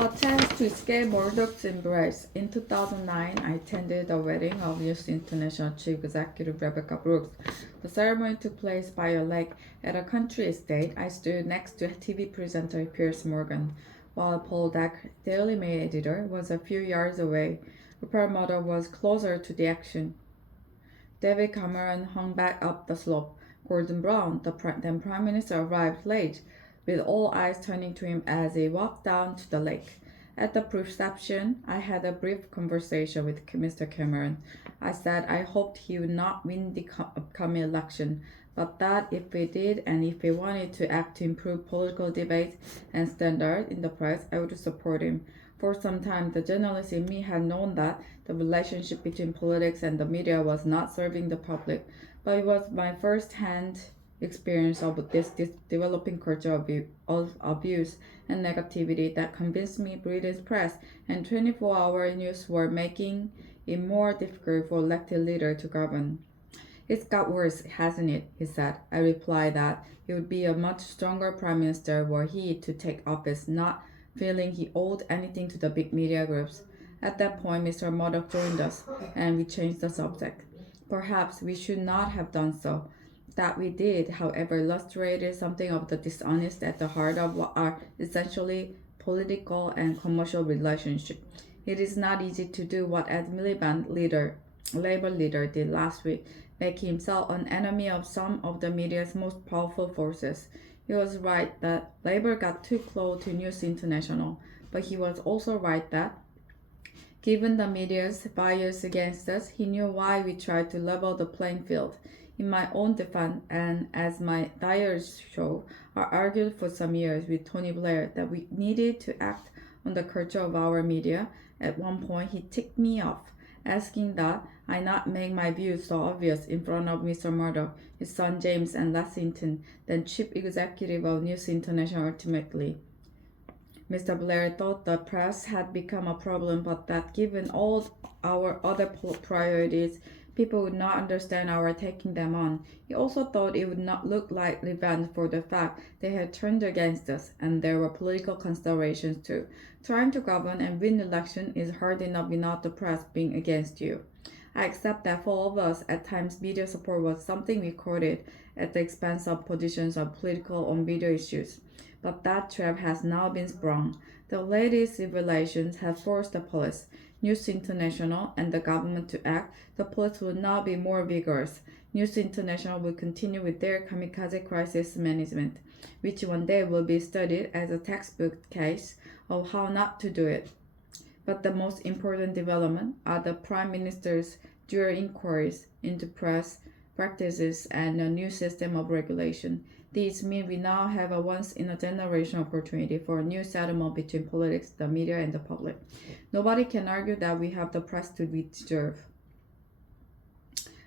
A chance to escape Murdock's embrace. In 2009, I attended the wedding of News International Chief Executive Rebecca Brooks. The ceremony took place by a lake at a country estate. I stood next to TV presenter Piers Morgan, while Paul Deck, Daily Mail editor, was a few yards away. Rupert Murdoch was closer to the action. David Cameron hung back up the slope. Gordon Brown, the then Prime Minister, arrived late, with all eyes turning to him as he walked down to the lake. At the reception, I had a brief conversation with Mr. Cameron. I said I hoped he would not win the upcoming election, but that if he did and if he wanted to act to improve political debate and standard in the press, I would support him. For some time, the journalist in me had known that the relationship between politics and the media was not serving the public, but it was my first-hand experience of this developing culture of abuse and negativity that convinced me Britain's press and 24-hour news were making it more difficult for elected leaders to govern. It's got worse, hasn't it? He said. I replied that he would be a much stronger prime minister were he to take office, not feeling he owed anything to the big media groups. At that point, Mr. Murdoch joined us, and we changed the subject. Perhaps we should not have done so. That we did, however, illustrated something of the dishonest at the heart of what are essentially political and commercial relationships. It is not easy to do what Ed Miliband, Labour leader, did last week, make himself an enemy of some of the media's most powerful forces. He was right that Labour got too close to News International, but he was also right that, given the media's bias against us, he knew why we tried to level the playing field. In my own defense, and as my diaries show, I argued for some years with Tony Blair that we needed to act on the culture of our media. At one point, he ticked me off, asking that I not make my views so obvious in front of Mr. Murdoch, his son James, and Lexington, then chief executive of News International ultimately. Mr. Blair thought the press had become a problem, but that given all our other priorities, people would not understand our taking them on. He also thought it would not look like revenge for the fact they had turned against us, and there were political considerations too. Trying to govern and win election is hard enough without the press being against you. I accept that for all of us, at times media support was something we courted at the expense of positions of political or media issues. But that trap has now been sprung. The latest revelations have forced the police, News International, and the government to act. The police will now be more vigorous. News International will continue with their kamikaze crisis management, which one day will be studied as a textbook case of how not to do it. But the most important development are the Prime Minister's dual inquiries into press practices and a new system of regulation. These mean we now have a once-in-a-generation opportunity for a new settlement between politics, the media, and the public. Nobody can argue that we have the press to deserve.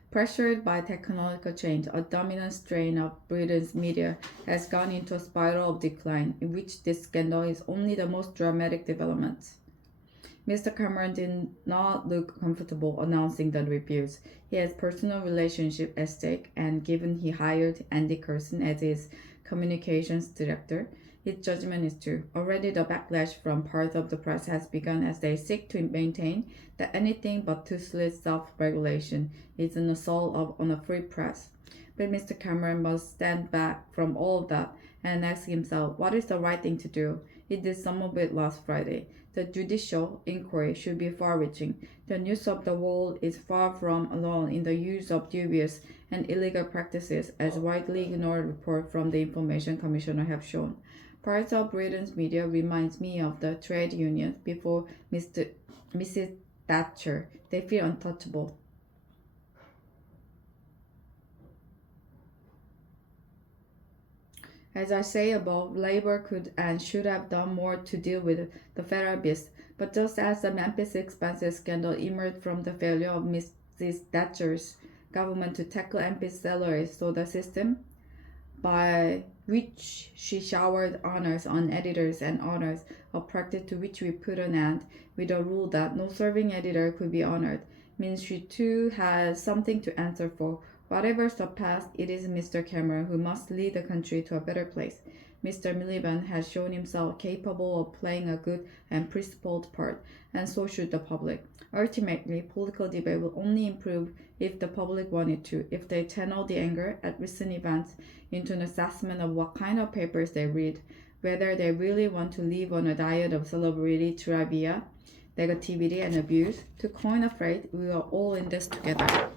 Pressured by technological change, a dominant strain of Britain's media has gone into a spiral of decline, in which this scandal is only the most dramatic development. Mr. Cameron did not look comfortable announcing the reviews. He has personal relationship at stake, and given he hired Andy Coulson as his communications director, his judgment is true. Already the backlash from parts of the press has begun as they seek to maintain that anything but toothless self-regulation is an assault on a free press. But Mr. Cameron must stand back from all of that and ask himself what is the right thing to do. He did some of it last Friday. The judicial inquiry should be far-reaching. The news of the world is far from alone in the use of dubious and illegal practices, as widely ignored reports from the Information Commissioner have shown. Parts of Britain's media reminds me of the trade unions before Mrs. Thatcher. They feel untouchable. As I say above, Labour could and should have done more to deal with the federal beast, but just as the Memphis expenses scandal emerged from the failure of Mrs. Thatcher's government to tackle MP's salaries, so the system by which she showered honors on editors and owners, a practice to which we put an end with a rule that no serving editor could be honored, means she too has something to answer for. Whatever's the past, it is Mr. Cameron who must lead the country to a better place. Mr. Miliband has shown himself capable of playing a good and principled part, and so should the public. Ultimately, political debate will only improve if the public want it to, if they channel the anger at recent events into an assessment of what kind of papers they read, whether they really want to live on a diet of celebrity trivia, negativity, and abuse. To coin a phrase, we are all in this together.